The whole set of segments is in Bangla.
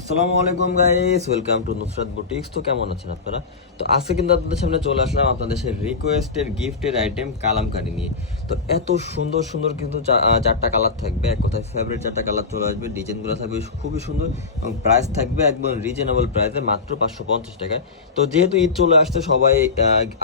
আসসালামু আলাইকুম guys welcome to Nusrat boutiques তো কেমন আছেন আপনারা? তো আজকে কিন্তু আপনাদের সামনে চলে আসলাম আপনাদের সেই রিকোয়েস্টের গিফটের আইটেম কালামকারি নিয়ে। তো এত সুন্দর সুন্দর কিন্তু চারটা কালার থাকবে। এক কথায় ফেভারিট চারটা কালার চলে আসবে। ডিজাইনগুলো থাকবে খুবই সুন্দর এবং প্রাইস থাকবে একদম রিজনেবল প্রাইসে মাত্র পাঁচশো পঞ্চাশ টাকায়। তো যেহেতু ঈদ চলে আসছে, সবাই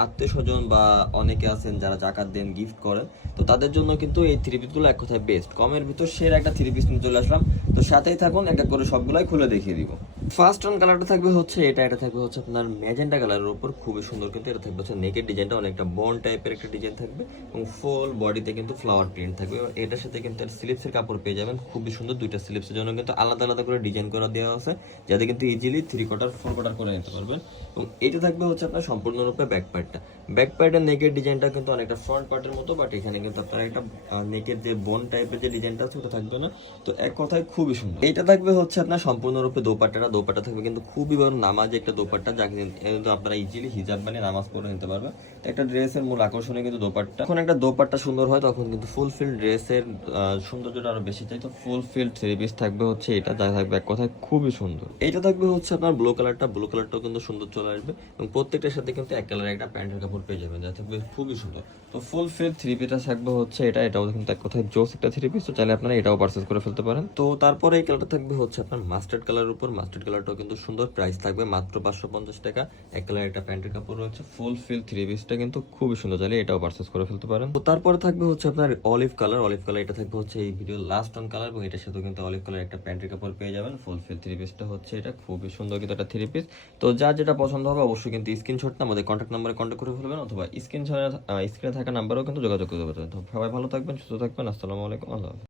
আত্মীয় স্বজন বা অনেকে আছেন যারা জাকাত দেন গিফট করেন, তো তাদের জন্য কিন্তু এই থ্রি পিসগুলো এক কথায় বেস্ট কমের ভিতর সেরা একটা থ্রি পিস নিয়ে চলে আসলাম। তো সাথেই থাকুন, একটা করে সবগুলাই খুলে দেখিয়ে দিব ফার্স্ট অন কালারটা থাকবে হচ্ছে এটা এটা থাকবে হচ্ছে আপনার ম্যাজেন্টা কালারের উপর, খুবই সুন্দর কিন্তু এটা থাকবে হচ্ছে নেকের ডিজাইনটা অনেকটা বন টাইপের একটা ডিজাইন থাকবে এবং ফুল বডিতে কিন্তু ফ্লাওয়ার প্রিন্ট থাকবে এবং এটার সাথে কিন্তু স্লিপসের কাপড় পেয়ে যাবেন, খুবই সুন্দর দুইটা স্লিপসের জন্য কিন্তু আলাদা আলাদা করে ডিজাইন করা দেওয়া আছে, যাতে কিন্তু easily three quarter four quarter করে নিতে পারবেন এবং এটা থাকবে হচ্ছে আপনার সম্পূর্ণরূপে ব্যাক পার্টটা ব্যাক পার্টের নেকের ডিজাইনটা কিন্তু অনেকটা ফ্রন্ট পার্টের মতো বাট এখানে কিন্তু আপনার একটা নেকের যে বন টাইপের যে ডিজাইনটা আছে, ওটা থাকবে না। তো এক কথায় খুবই সুন্দর। এটা থাকবে হচ্ছে আপনার সম্পূর্ণরূপে দোপাট্টাটা দোপাট্টা থাকবে, কিন্তু খুবই বড় নামাজ একটা দোপাট্টা, যা কিন্তু আপনারা ইজিলি হিজাব বানিয়ে নামাজ পড়ে নিতে পারবেন। একটা ড্রেসের মূল আকর্ষণে কিন্তু দোপাট্টা। যখন একটা দোপাট্টা সুন্দর হয়, তখন কিন্তু ফুল ফিল ড্রেসের সৌন্দর্যটা আরও বেশি চাই। তো ফুল ফিল থ্রি পিস থাকবে হচ্ছে এটা, যা থাকবে এক কথায় খুবই সুন্দর। এইটা থাকবে হচ্ছে আপনার ব্লু কালারটা ব্লু কালারটাও কিন্তু সুন্দর চলে আসবে এবং প্রত্যেকটার সাথে কিন্তু এক কালার একটা প্যান্টের কাপড় পেয়ে যাবেন, যা থাকবে খুবই সুন্দর। তো ফুল ফিল থ্রি পিসটা থাকবে হচ্ছে এটা, এটাও কিন্তু এক কথায় জোস একটা থ্রি পিস তো চাইলে আপনারা এটাও পারচেস করে ফেলতে পারেন। তো তারপরে এই কালারটা থাকবে হচ্ছে আপনার মাস্টার্ড কালার উপর। মাস্টার্ড কালারটাও কিন্তু সুন্দর। প্রাইস থাকবে মাত্র পাঁচশো পঞ্চাশ টাকা। এক কালার একটা প্যান্টের কাপড় রয়েছে। ফুল ফিল থ্রি পিসটা কিন্তু খুবই সুন্দর। চাইলে এটাও পারচেস করে ফেলতে পারেন। তো তারপরে থাকবে হচ্ছে আপনার অলিভ কালার অলিভ কালার এটা থাকবে হচ্ছে এই ভিডিও লাস্ট অন কালার এবং এটার সাথে কিন্তু অলিভ কালার একটা প্যান্টের কাপড় পেয়ে যাবেন। ফুল ফিল থ্রি পিসটা হচ্ছে এটা। খুবই সুন্দর কিন্তু একটা থ্রি পিস তো যার যেটা পছন্দ হবে অবশ্যই কিন্তু স্ক্রিনশটটা আমাদের কন্ট্যাক্ট নাম্বারে কন্ট্যাক্ট করে ফেলবেন অথবা স্ক্রিন স্ক্রিনে থাকা নাম্বারেও কিন্তু যোগাযোগ করতে পারবেন। তো সবাই ভালো থাকবেন, সুস্থ থাকবেন। আসসালামু আলাইকুম, আল্লাহ।